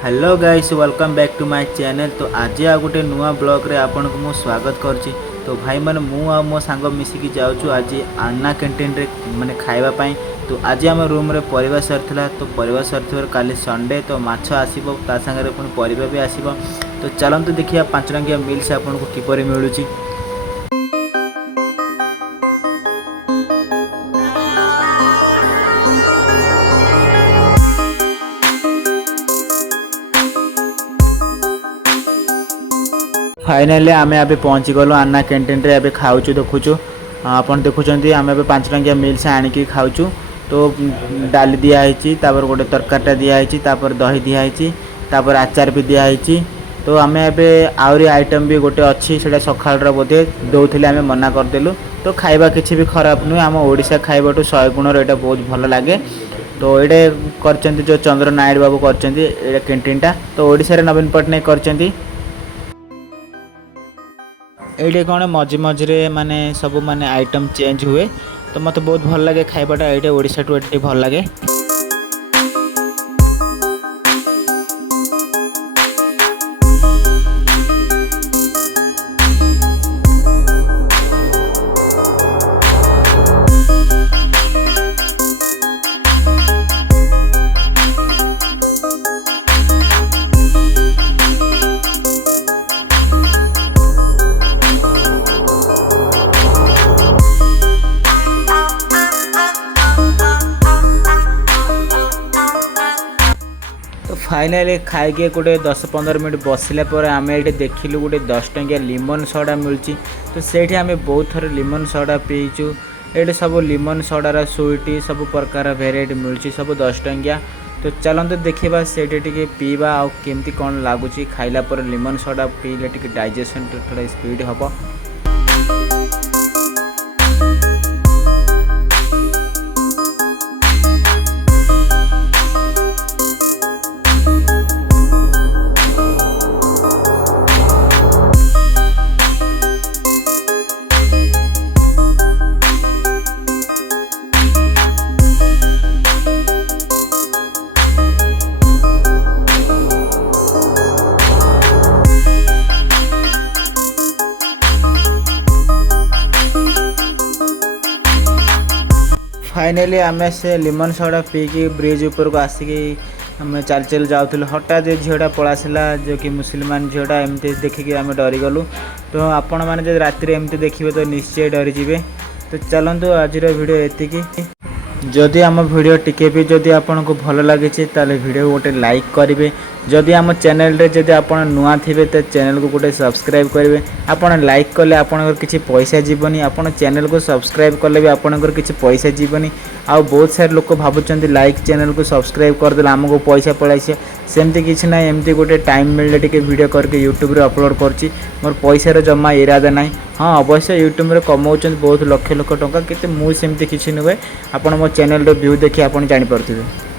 Hello guys, welcome back to my channel. तो आज आ गोटे नुआ ब्लॉग रे आपन को मु स्वागत करछि। तो भाई माने मु आ मो सांग मिसिकी जाउछु आज अन्ना कैंटीन रे माने खाइबा पई। तो आज हम रूम रे परिवा सरथिला। तो परिवा सरथिवर काली संडे तो माछ आसीबो ता संग रे पुनी परिवा भी आसीबो। तो चलंतु देखिया 5 टंकिया मील्स आपन को किपरि मिलुछि। फाइनाली आम ए पहुँची गलु अन्ना कैंटीन रे ए खाऊँ देखुचु। आप देखुं आम ए 5 टंकिया मील्स आणिकी खाऊँ। तो डाली दिखाई गोटे तरकारीटा दिखाई दही दिखाई आचार भी दिखाई। तो आम आहरी आइटम भी गोटे अच्छी से सकाल बोधे दौले आम मना करदेलु। तो खाइबा किसी भी खराब नुहे, आम ओडिशा खाइबा 100 गुण यहाँ बहुत भल लगे। तो ये कर जो चंद्र नायडू बाबू कर कैंटीनटा तो ओडिशा रे नवीन पट्टनायक कर ये कौन मझे मझे माने सब माने आइटम चेंज हुए। तो मत बहुत भल लगे खाइबाटा ये ओडिशा टू ये भल लगे। तो फाइनाली खाई गोटे 10-15 मिनट बसला आम ये देखिलु गोटे 10 टंकिया लिमन सोडा मिलूँ। तो सेठी आम बहुत थर लिमन सोडा पीचु। ये सब लिमन सोडार स्वीट सब प्रकार भेराइटी मिलूँ सब 10 टंकिया। तो चलते देखा से पीवा आ केमती कौन लगुच खाइला पर लिमन सोडा पीले टी डाइजेशन थोड़ा स्पीड हम। फाइनाली आम से लिमन सोडा पीकी ब्रिज ऊपर को आसिकी आम चल चल जाऊँ। हठात झीटा पलासला जो कि मुसलमान झीटा एमती देखिकी आम डरीगलु। तो आपण मैंने जब राति एमती देखिए तो निश्चय डरीजे। तो चलतु आज वीडियो एतिकी। जदि आम वीडियो टिके भी जदि आपन को भल लगे ताले वीडियो गोटे लाइक करेंगे। जदि आम चैनल रे जदि आपन नुआ थे तो चैनल को गोटे सब्सक्राइब करेंगे। आपन लाइक कले आपन किसी पैसा जीवनी, आपन चैनल को सब्सक्राइब कले भी आपन किसी पैसा जीवनी। आउ बहुत सारे लोग भावुं लाइक चैनल को सब्सक्राइब करदे आमको पैसा पलाइसे, सेमती किसी ना। एमती गोटे टाइम मिलले टिके वीडियो करके यूट्यूब रे अपलोड करछि। मोर पैसार जमा इरादा ना। हाँ अवश्य यूट्यूब रे कमाउछन बहुत लक्ष लक्ष टंका, किंतु मु सेमती किछि नुहे। आपन मो चैनल रो व्यू देखि आपन जानि परथिबे।